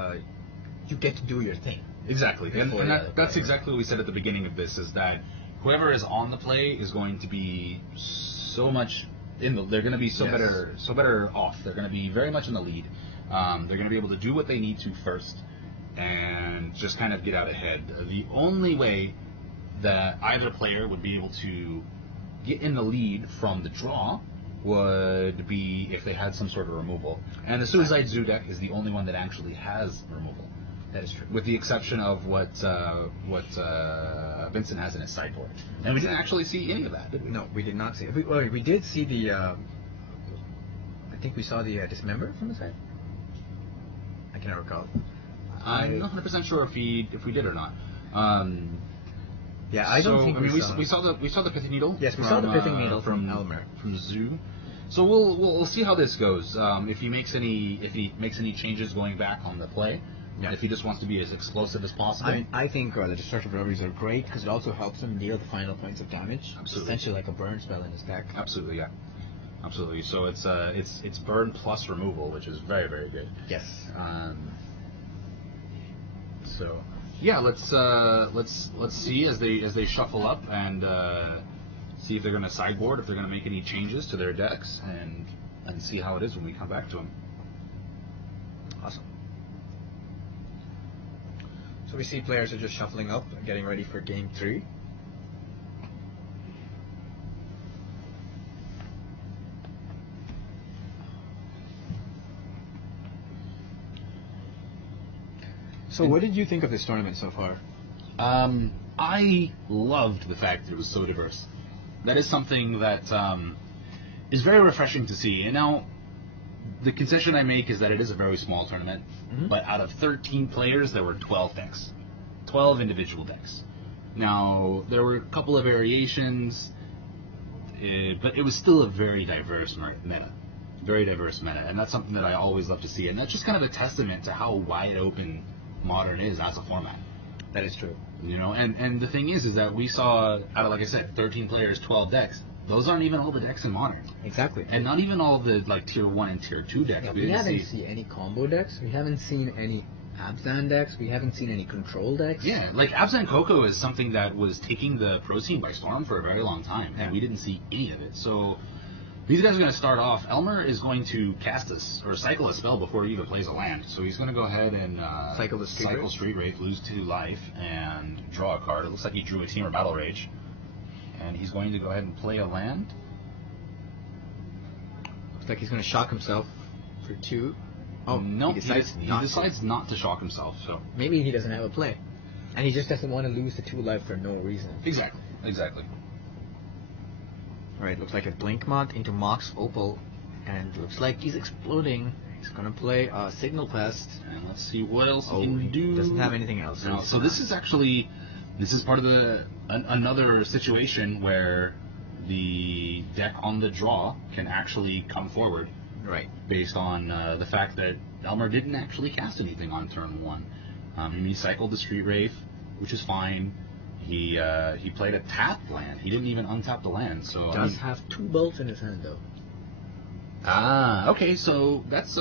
you get to do your thing. Exactly. And that's exactly what we said at the beginning of this, is that whoever is on the play is going to be so much they're going to be better off. They're going to be very much in the lead. They're going to be able to do what they need to first and just kind of get out ahead. The only way that either player would be able to get in the lead from the draw would be if they had some sort of removal. And the Suicide Zoo deck is the only one that actually has removal. That is true. With the exception of what Vincent has in his sideboard. And we didn't actually see any of that, did we? No, we did not see it. We did see the... I think we saw the Dismember from the side. I cannot recall. I'm not 100% sure if we did or not. Yeah, I don't think we saw the Pithing Needle. Yes, we saw the Pithing Needle from Elmer, from Zoo. So we'll see how this goes. If he makes any changes going back on the play. Yeah. If he just wants to be as explosive as possible. I think the Destructive Reveries are great because it also helps him deal the final points of damage. Absolutely. Essentially like a burn spell in his deck. Absolutely, yeah. Absolutely. So it's burn plus removal, which is very, very good. Yes. So yeah, let's see as they shuffle up and see if they're going to sideboard, if they're going to make any changes to their decks, and see how it is when we come back to them. Awesome. So we see players are just shuffling up, getting ready for game 3. So what did you think of this tournament so far? I loved the fact that it was so diverse. That is something that is very refreshing to see. And now, the concession I make is that it is a very small tournament, but out of 13 players, there were 12 decks. 12 individual decks. Now, there were a couple of variations, but it was still a very diverse meta. Very diverse meta, and that's something that I always love to see. And that's just kind of a testament to how wide open Modern is as a format. That is true. You know, and the thing is that we saw, out of, like I said, 13 players, 12 decks. Those aren't even all the decks in Modern. Exactly. And not even all the tier 1 and tier 2 decks. Yeah, we haven't seen any combo decks. We haven't seen any Abzan decks. We haven't seen any control decks. Yeah, like Abzan Coco is something that was taking the pro scene by storm for a very long time, and we didn't see any of it. So these guys are going to start off. Elmer is going to cast cycle a spell before he even plays a land. So he's going to go ahead and cycle Street Wraith, lose 2 life, and draw a card. It looks like he drew a Team or Battle Rage. And he's going to go ahead and play a land. Looks like he's going to shock himself for 2. Oh, no, he decides not to shock himself. So maybe he doesn't have a play. And he just doesn't want to lose the 2 life for no reason. Exactly. Alright, looks like a Blinkmont into Mox Opal, and looks like he's exploding. He's gonna play Signal Pest. And let's see what else he can do. Doesn't have anything else. No, so this is part of another situation where the deck on the draw can actually come forward. Right. Based on the fact that Elmer didn't actually cast anything on turn 1. He cycled the Street Wraith, which is fine. He played a tapped land. He didn't even untap the land. So does have 2 bolts in his hand, though. Ah, okay, so that's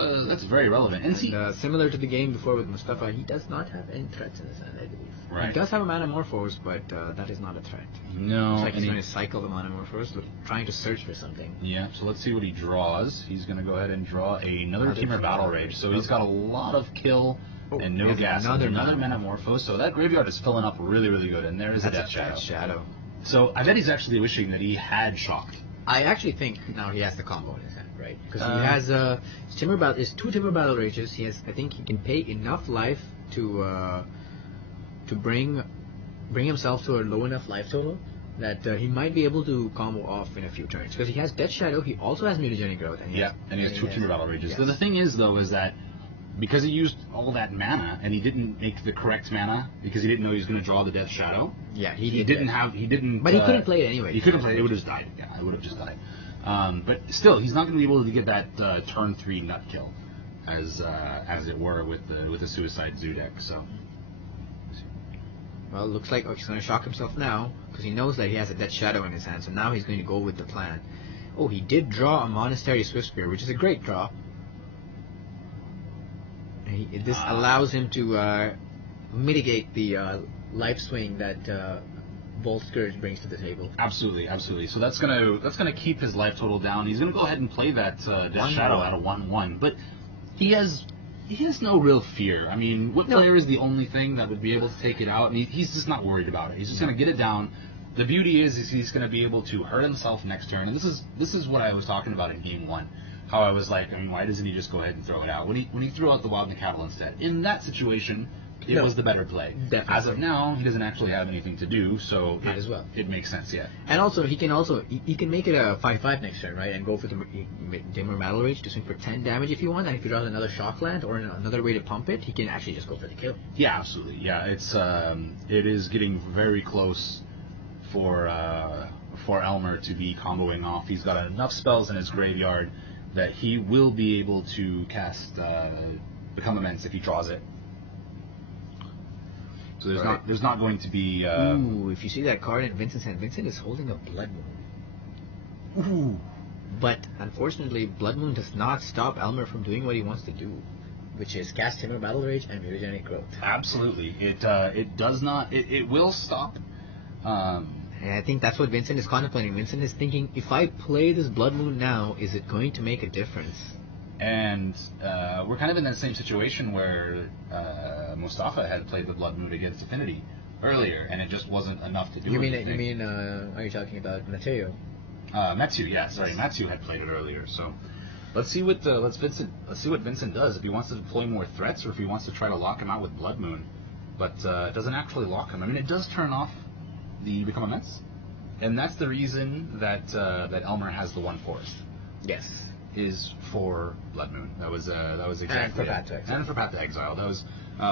very relevant. And see, similar to the game before with Mustafa, he does not have any threats in his hand, I believe. Right. He does have a Manamorphose, but that is not a threat. No. It's like he's going to cycle the Manamorphose, trying to search for something. Yeah, so let's see what he draws. He's going to go ahead and draw another Temur Battle Rage. So he's got a lot of kill and no gas. Another Manamorphose. So that graveyard is filling up really, really good. And there is a Death Shadow. So I bet he's actually wishing that he had shocked. I actually think now he has the combo in his hand, right? Because he has his two Temur Battle Rages. I think he can pay enough life to bring himself to a low enough life total that he might be able to combo off in a few turns. Because he has Death Shadow, he also has Mutagenic Growth, and he has two Temur Battle Rages. Yes. So the thing is, though, is that because he used all that mana and he didn't make the correct mana because he didn't know he was going to draw the Death Shadow. Yeah, he didn't. But he couldn't play it anyway. He couldn't play it. It would have just died. Yeah, it would have just died. But still, he's not going to be able to get that turn 3 nut kill, as it were, with the Suicide Zoo deck. So. Well, looks like he's going to shock himself now because he knows that he has a Death Shadow in his hand. So now he's going to go with the plan. Oh, he did draw a Monastery Swift Spear, which is a great draw. This allows him to mitigate the life swing that Bolt Scourge brings to the table. Absolutely, absolutely. So that's gonna keep his life total down. He's gonna go ahead and play that Death Shadow at a 1/1, but he has no real fear. I mean, Whip Player is the only thing that would be able to take it out, and he's just not worried about it. He's just gonna get it down. The beauty is he's gonna be able to hurt himself next turn, and this is what I was talking about in Game 1. How I was like, I mean, why doesn't he just go ahead and throw it out? When he threw out the Wild and Cattle instead, in that situation, it was the better play. Definitely. As of now, he doesn't actually have anything to do, so it makes sense, yeah. And also, he can make it a 5/5 next turn, right? And go for the Temur Battle Rage to swing for 10 damage if you want. And if he draws another Shockland or another way to pump it, he can actually just go for the kill. Yeah, absolutely. Yeah, it is getting very close for ELMER to be comboing off. He's got enough spells in his graveyard that he will be able to cast Become Immense if he draws it. So there's not going to be. Ooh, if you see that card in Vincent's hand, Vincent is holding a Blood Moon. Ooh. But unfortunately, Blood Moon does not stop ELMER from doing what he wants to do, which is cast Temur Battle Rage and Mutagenic Growth. Absolutely, it does not. It will stop. And I think that's what Vincent is contemplating. Vincent is thinking, if I play this Blood Moon now, is it going to make a difference? And we're kind of in that same situation where Mustafa had played the Blood Moon against Affinity earlier, and it just wasn't enough to do anything. You mean, are you talking about Mateo? Matsu, yeah, sorry. Yes. Matsu had played it earlier, so let's see what Vincent does. If he wants to deploy more threats, or if he wants to try to lock him out with Blood Moon, but it doesn't actually lock him. I mean, it does turn off the Become Immense, and that's the reason that ELMER has the 1 forest. Yes, is for Blood Moon. That was exactly. And for Path to Exile. And for Path to Exile. That was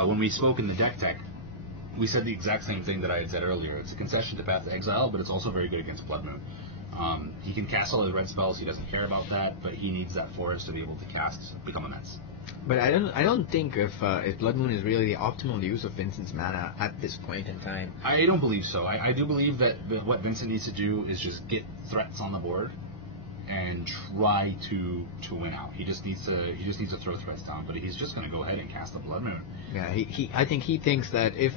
when we spoke in the deck tech. We said the exact same thing that I had said earlier. It's a concession to Path to Exile, but it's also very good against Blood Moon. He can cast all the red spells. He doesn't care about that, but he needs that forest to be able to cast Become Immense. But I don't think if Blood Moon is really the optimal use of Vincent's mana at this point in time. I don't believe so. I do believe that what Vincent needs to do is just get threats on the board and try to win out. He just needs to throw threats down, but he's just going to go ahead and cast the Blood Moon. Yeah, I think he thinks that if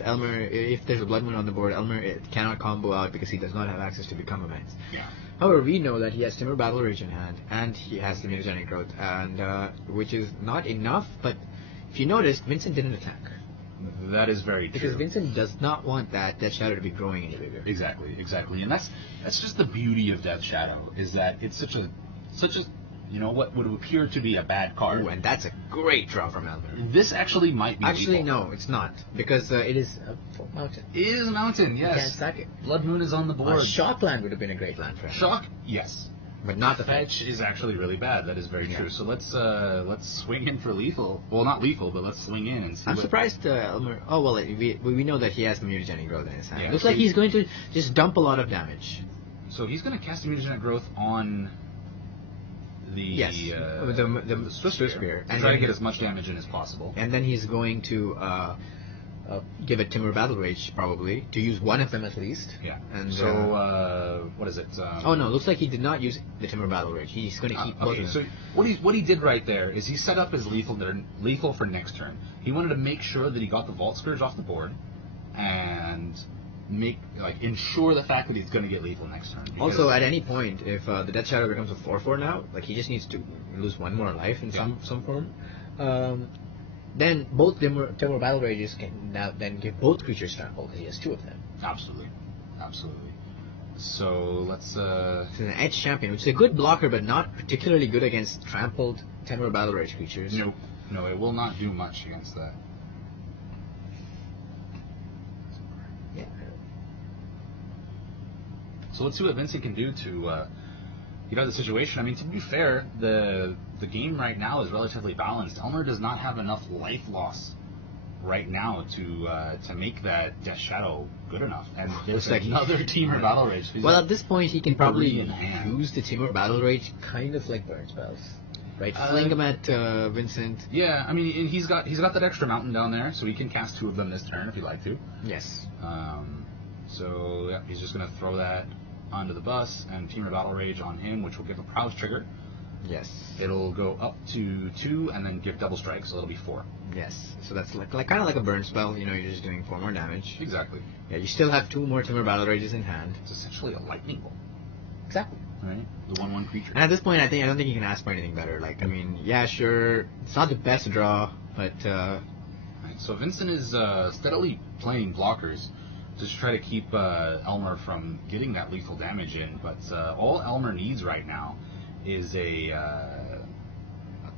there's a Blood Moon on the board, ELMER cannot combo out because he does not have access to Become Immense. Yeah. However, we know that he has Temur Battle Rage in hand, and he has the Mutagenic Growth, and which is not enough, but if you noticed, Vincent didn't attack. That is very true. Because Vincent does not want that Death Shadow to be growing any bigger. Exactly. And that's just the beauty of Death Shadow, is that it's such a what would appear to be a bad card. Ooh, and that's a great draw from ELMER. This actually might be Actually, lethal. no, it's not. Because it is a mountain. It is a mountain, yes. You can't stack it. Blood Moon is on the board. Shockland would have been a great land for him. Shock, yes. But not the fetch is actually really bad. That is very true. So let's swing in for lethal. Well, not lethal, but let's swing in and see. I'm surprised ELMER. Oh well, we know that he has the Mutagenic Growth in his hand. Yeah, Looks like he's going to just dump a lot of damage. So he's going to cast the Mutagenic Growth on the Swift Spear, and try to get as much damage in as possible. And then he's going to give it Timur Battle Rage probably to use one of them at least. Yeah. And so what is it? oh no, looks like he did not use the Timur Battle Rage. He's going to keep both of them. So what he did right there is he set up his lethal for next turn. He wanted to make sure that he got the Vault Scourge off the board and ensure the fact that he's going to get lethal next turn. Also, at any point, if the Death Shadow becomes a 4/4 now, like he just needs to lose one more life in some form. Then both Timur Battle Rages can now then give both creatures trample because he has two of them. Absolutely. So let's. It's an Edge Champion, which is a good blocker, but not particularly good against trampled Timur Battle Rage creatures. No, it will not do much against that. Yeah. So let's see what Vincent can do to get out of the situation. I mean, to be fair, the game right now is relatively balanced. Elmer does not have enough life loss right now to make that Death Shadow good enough. And there's another Timur Battle Rage. Well, at this point, he can probably use the Timur Battle Rage kind of like burn spells. Right, fling him at Vincent. Yeah, I mean, and he's got that extra mountain down there, so he can cast two of them this turn if he'd like to. Yes. So yeah, he's just gonna throw that onto the bus and Timur Battle Rage on him, which will give a Prowse trigger. Yes. It'll go up to 2 and then give double strike, so it'll be 4. Yes. So that's like kind of like a burn spell. You know, you're just doing 4 more damage. Exactly. Yeah, you still have 2 more Timur Battle Rages in hand. It's essentially a lightning bolt. Exactly. Right? The 1/1 creature. And at this point, I don't think you can ask for anything better. Like, I mean, yeah, sure, it's not the best draw, but. Right, so Vincent is steadily playing blockers to try to keep Elmer from getting that lethal damage in. But all Elmer needs right now is a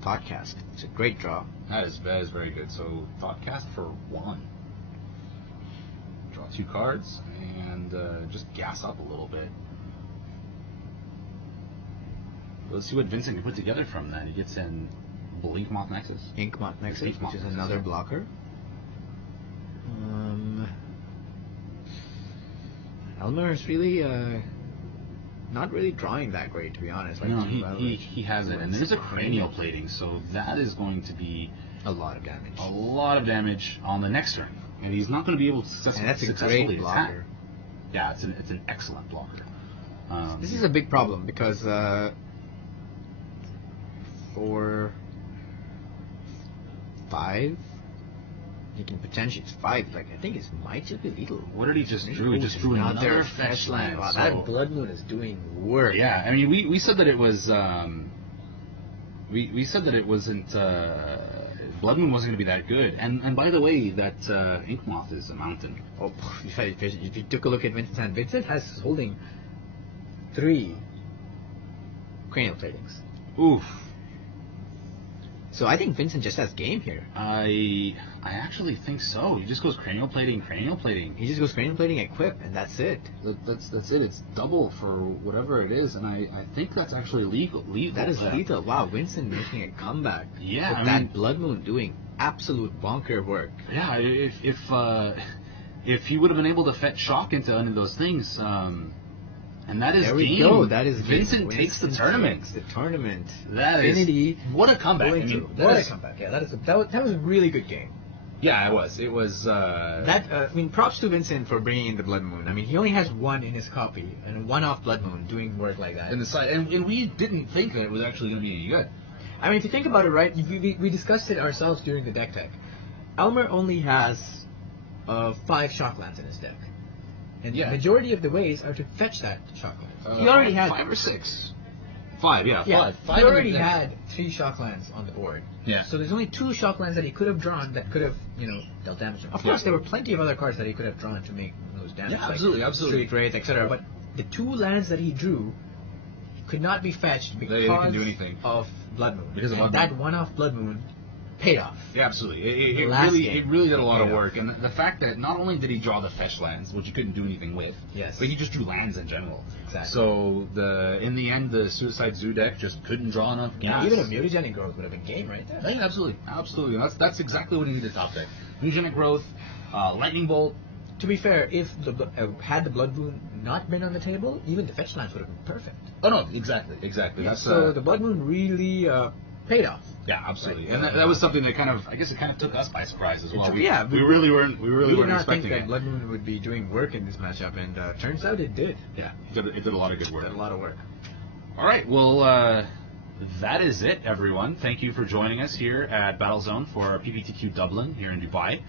Thoughtcast. It's a great draw. That is very good. So Thoughtcast for 1. Draw 2 cards and just gas up a little bit. Let's see what Vincent can put together from that. He gets in Inkmoth Nexus. Inkmoth Nexus, which is another blocker. Elmer is really not really drawing that great, to be honest. Like, no, he hasn't. And there's a cranial plating, so that is going to be a lot of damage. A lot of damage on the next turn, and he's not going to be able to successfully great blocker. attack. Yeah, it's an excellent blocker. This is a big problem because for 5, he can potentially, it's 5. Like, I think it might just be lethal. What did he just drew? He just drew another fetch land. Wow, that Blood Moon is doing work. Yeah, I mean, we said that it was we said that it wasn't Blood Moon wasn't going to be that good. And by the way, that Inkmoth is a mountain. Oh, if you took a look at Vincent's hand, Vincent has holding 3 cranial platings. Oof. So I think Vincent just has game here. I actually think so. He just goes cranial plating. He just goes cranial plating, equip, and that's it. That's it. It's double for whatever it is, and I think that's actually legal. That is lethal. Wow, Vincent making a comeback. Yeah, with that Blood Moon doing absolute bonker work. Yeah, if he would have been able to fetch shock into any of those things. And that is there we game. Go. That is Vincent takes the tournament. That Infinity. What a comeback! What a comeback! Yeah, that was a really good game. Yeah, it was. It was. I mean, props to Vincent for bringing in the Blood Moon. I mean, he only has 1 in his copy, and 1-off Blood Moon doing work like that. In the side, and we didn't think that it was actually going to be any good. I mean, if you think about it, right? We discussed it ourselves during the deck tech. Elmer only has 5 Shocklands in his deck. And the majority of the ways are to fetch that Shocklands. He already had 5 or 6. 5, yeah. 5. He already had 3 Shocklands on the board. Yeah. So there's only 2 Shocklands that he could have drawn that could have, dealt damage. Of course, there were plenty of other cards that he could have drawn to make those damage. Yeah, absolutely. Street Wraith, etc. But the 2 lands that he drew could not be fetched because they didn't do anything. Of Blood Moon. Because of that 1-off Blood Moon paid off. Yeah, absolutely. It really did a lot of work, and the fact that not only did he draw the fetch lands, which he couldn't do anything with, but he just drew lands in general. Exactly. So in the end, the Suicide Zoo deck just couldn't draw enough gas. Even a Mutagenic Growth would have been game right there. Yeah, absolutely. That's exactly what he needed top deck. Mutagenic Growth, Lightning Bolt. To be fair, if had the Blood Moon not been on the table, even the fetch lands would have been perfect. Oh no, exactly. Yeah, so the Blood Moon really paid off. Yeah, absolutely. Right. And that was something that kind of, I guess it kind of took us by surprise as well. We really weren't did not think expecting that it. Blood Moon would be doing work in this matchup, and turns out it did. Yeah, it did a lot of good work. It did a lot of work. All right, well, that is it, everyone. Thank you for joining us here at Battlezone for our PPTQ Dublin here in Dubai.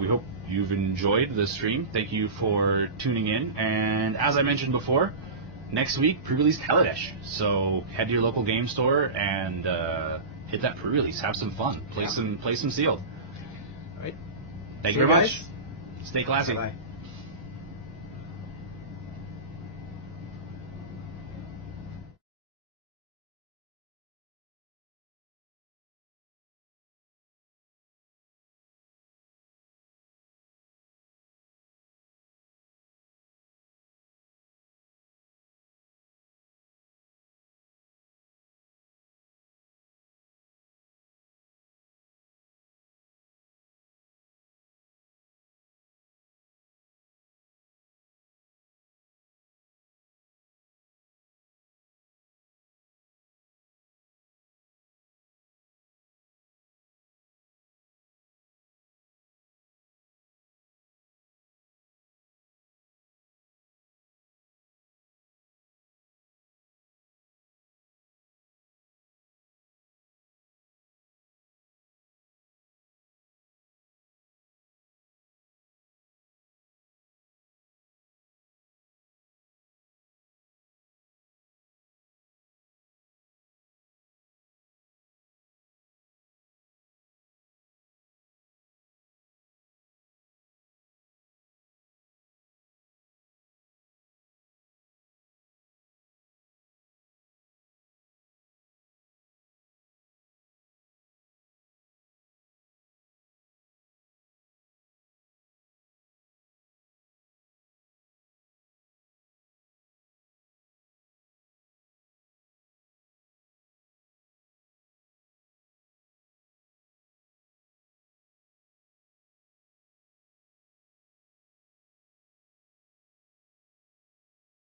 We hope you've enjoyed the stream. Thank you for tuning in. And as I mentioned before, next week, pre-release Kaladesh. So head to your local game store and hit that pre-release. Have some fun. Play some Sealed. All right. Thank you very much. Stay classy. Bye.